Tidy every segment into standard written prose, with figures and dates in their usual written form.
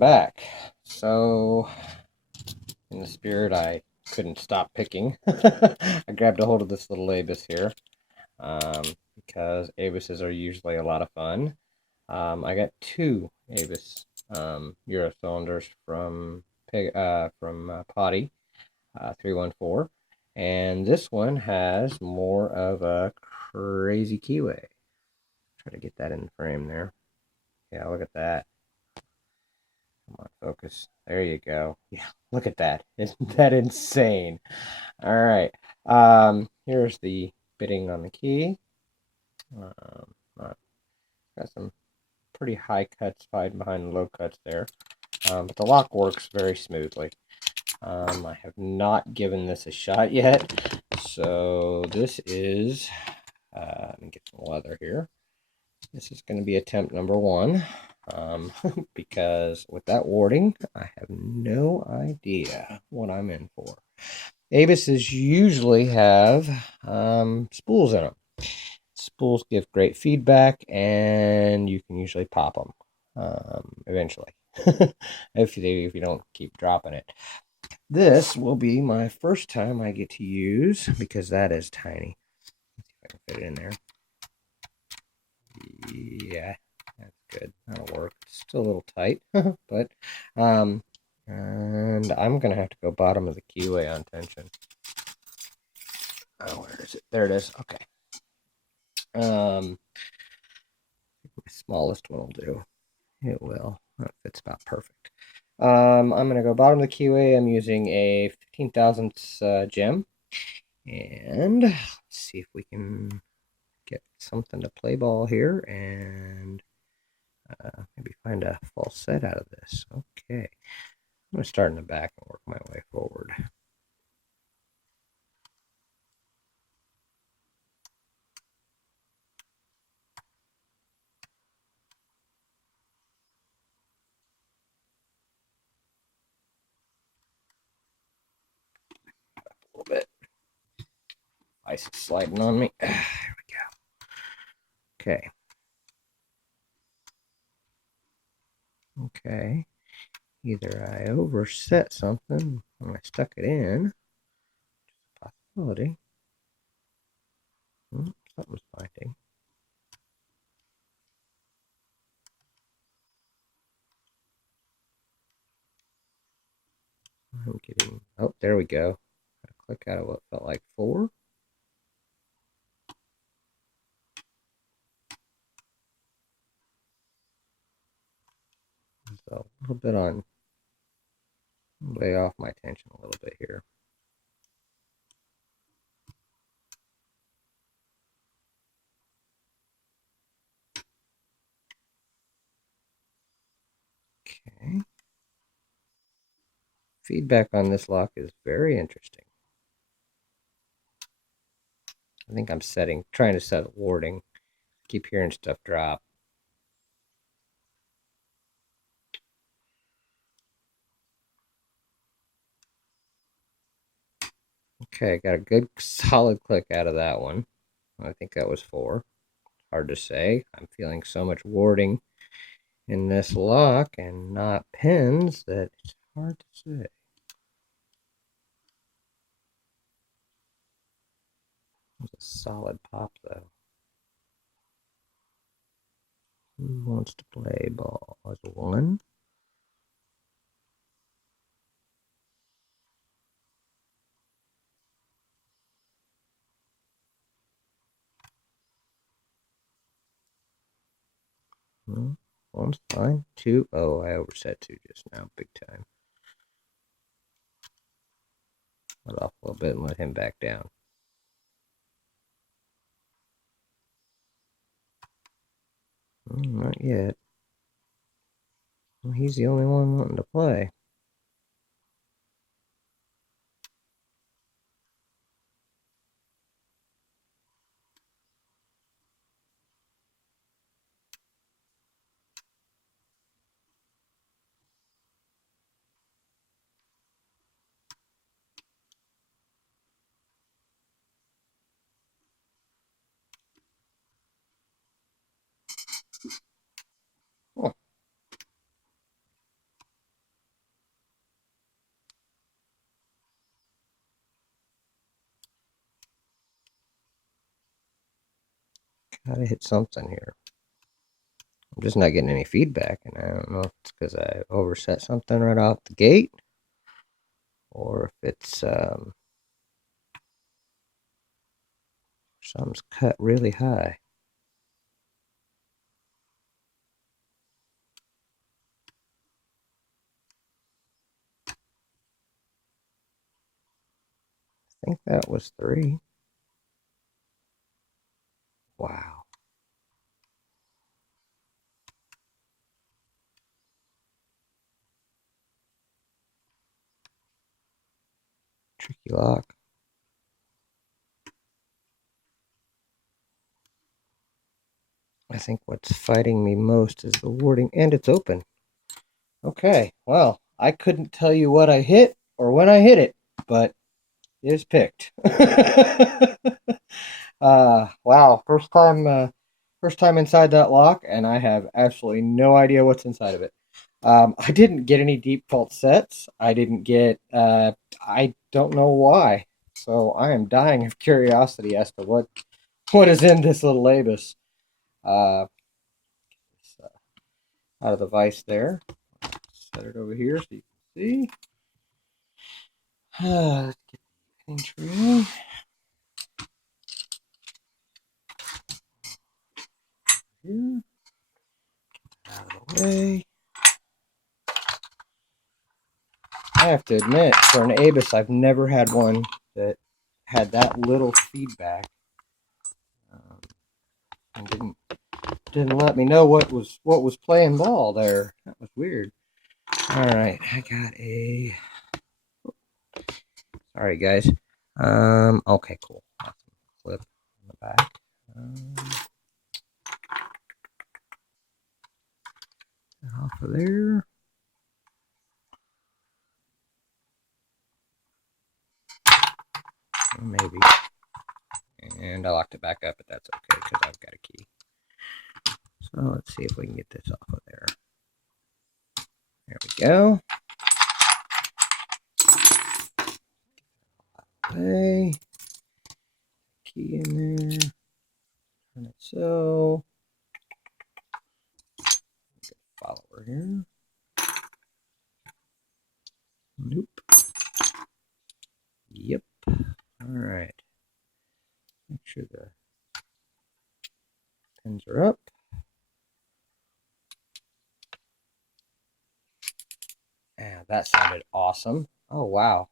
back. So, in the spirit, I couldn't stop picking. I grabbed a hold of this little Abus here um, because Abuses are usually a lot of fun. I got two Abus Euro cylinders from Potty 314, and this one has more of a crazy keyway. Try to get that in the frame there. Yeah, look at that. Come on, focus. There you go. Yeah, look at that. Isn't that insane? All right. Here's the bitting on the key. Got some pretty high cuts hiding behind the low cuts there. But the lock works very smoothly. I have not given this a shot yet. So this is, let me get some leather here. This is going to be attempt number one. Because with that warding, I have no idea what I'm in for. Abuses usually have spools in them. Spools give great feedback, and you can usually pop them eventually if you don't keep dropping it. This will be my first time I get to use, because that is tiny. Let's see if I can fit it in there. Yeah, that's good. That'll work. It's still a little tight, but and I'm gonna have to go bottom of the keyway on tension. Oh, where is it? There it is. Okay. My smallest one will do. It will. That fits about perfect. I'm gonna go bottom of the keyway. I'm using a 15 thousandths gem, and let's see if we can get something to play ball here and maybe find a false set out of this. Okay. I'm going to start in the back and work my way forward. A little bit. Ice is sliding on me. There we go. Okay. Okay. Either I overset something when I stuck it in, possibility. Something's binding. I'm getting, oh, there we go. Got to click out of what felt like 4. So a little bit on, lay off my tension a little bit here. Okay. Feedback on this lock is very interesting. I think I'm trying to set warding. Keep hearing stuff drop. Okay, got a good solid click out of that one. I think that was 4. Hard to say. I'm feeling so much warding in this lock and not pins that it's hard to say. It was a solid pop though. Who wants to play ball? As 1. One's fine. 2. Oh, I overset 2 just now, big time. Let off a little bit and let him back down. Not yet. Well, he's the only one wanting to play. Oh. Gotta hit something here. I'm just not getting any feedback, and I don't know if it's because I overset something right off the gate, or if it's something's cut really high. I think that was 3. Wow. Tricky lock. I think what's fighting me most is the warding, and it's open. Okay, well, I couldn't tell you what I hit or when I hit it, but it is picked. Wow, first time inside that lock, and I have absolutely no idea what's inside of it. I didn't get any deep fault sets. I didn't get, I don't know why. So I am dying of curiosity as to what is in this little Abus. Uh, Out of the vise there. Set it over here so you can see. Let's get the tree here. Out of the way. I have to admit, for an Abus, I've never had one that had that little feedback, and didn't let me know what was playing ball there. That was weird. All right, I got a. Sorry, guys. Okay, cool. Clip on the back. Off of there. Maybe. And I locked it back up, but that's okay because I've got a key. So let's see if we can get this off of there. There we go. Okay. Key in there. Turn it so. Follower here. Nope. Yep. All right. Make sure the pins are up. Yeah, that sounded awesome. Oh, wow.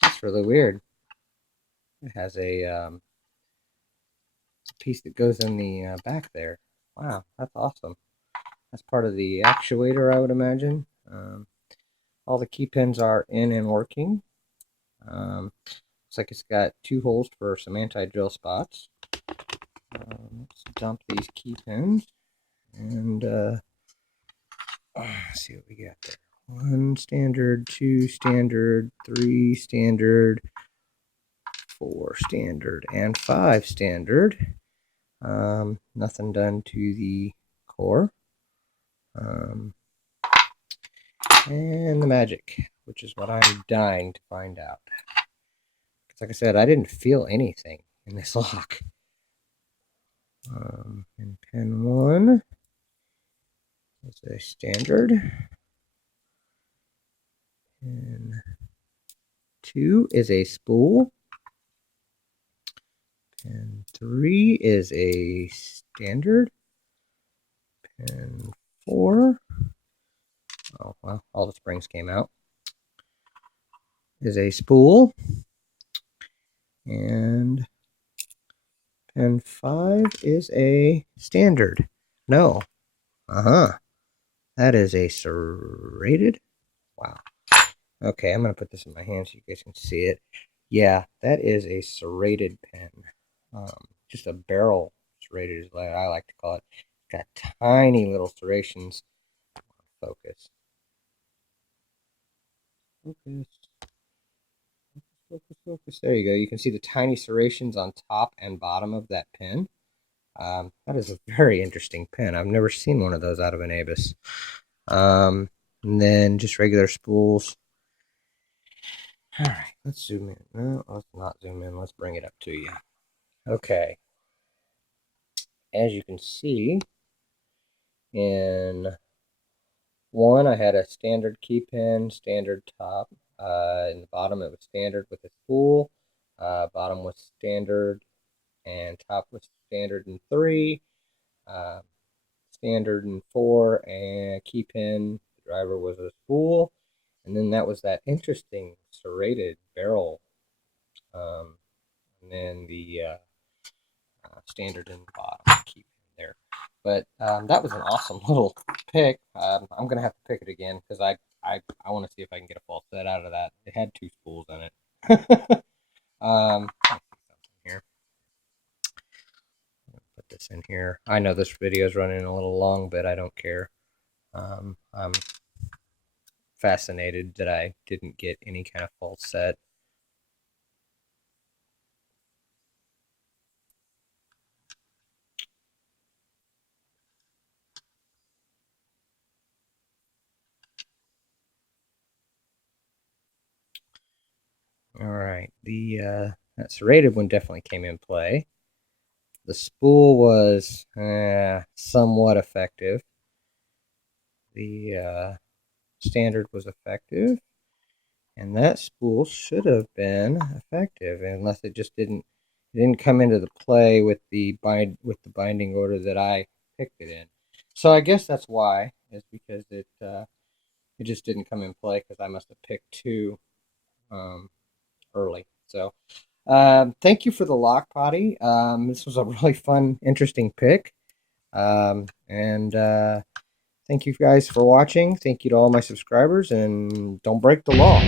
That's really weird. It has a piece that goes in the back there. Wow, that's awesome. That's part of the actuator, I would imagine. All the key pins are in and working. Looks like it's got 2 holes for some anti-drill spots. Let's dump these key pins and let's see what we got there. 1 standard, 2 standard, 3 standard, 4 standard, and 5 standard. Nothing done to the core. And the magic, which is what I'm dying to find out. Because like I said, I didn't feel anything in this lock. And pin 1 is a standard. Pin 2 is a spool. Pin 3 is a standard. Pin 4, oh well, all the springs came out, is a spool. And pin 5 is a standard. No. That is a serrated. Wow. Okay, I'm going to put this in my hand so you guys can see it. Yeah, that is a serrated pin. Just a barrel serrated is what I like to call it. It's got tiny little serrations. Focus. Focus. Focus, focus. There you go. You can see the tiny serrations on top and bottom of that pin. That is a very interesting pin. I've never seen one of those out of an Abus. And then just regular spools. All right, let's zoom in. No, let's not zoom in. Let's bring it up to you. Okay. as you can see, in one I had a standard key pin, standard top. In the bottom it was standard with a spool. Bottom was standard, and top was standard in 3. Standard in 4, and key pin, the driver was a spool. And then that was that interesting serrated barrel. And then the standard in the bottom, key pin there. But that was an awesome little pick. I'm going to have to pick it again because I want to see if I can get a false set out of that. It had 2 spools in it. Here. Put this in here. I know this video is running a little long, but I don't care. I'm fascinated that I didn't get any kind of false set. All right, that serrated one definitely came in play. The spool was somewhat effective. The standard was effective, and that spool should have been effective, unless it just didn't come into the play with the binding order that I picked it in. So I guess that's why, is because it just didn't come in play because I must have picked 2 early. So thank you for the lock potty. This was a really fun, interesting pick. And thank you guys for watching. Thank you to all my subscribers, and don't break the law.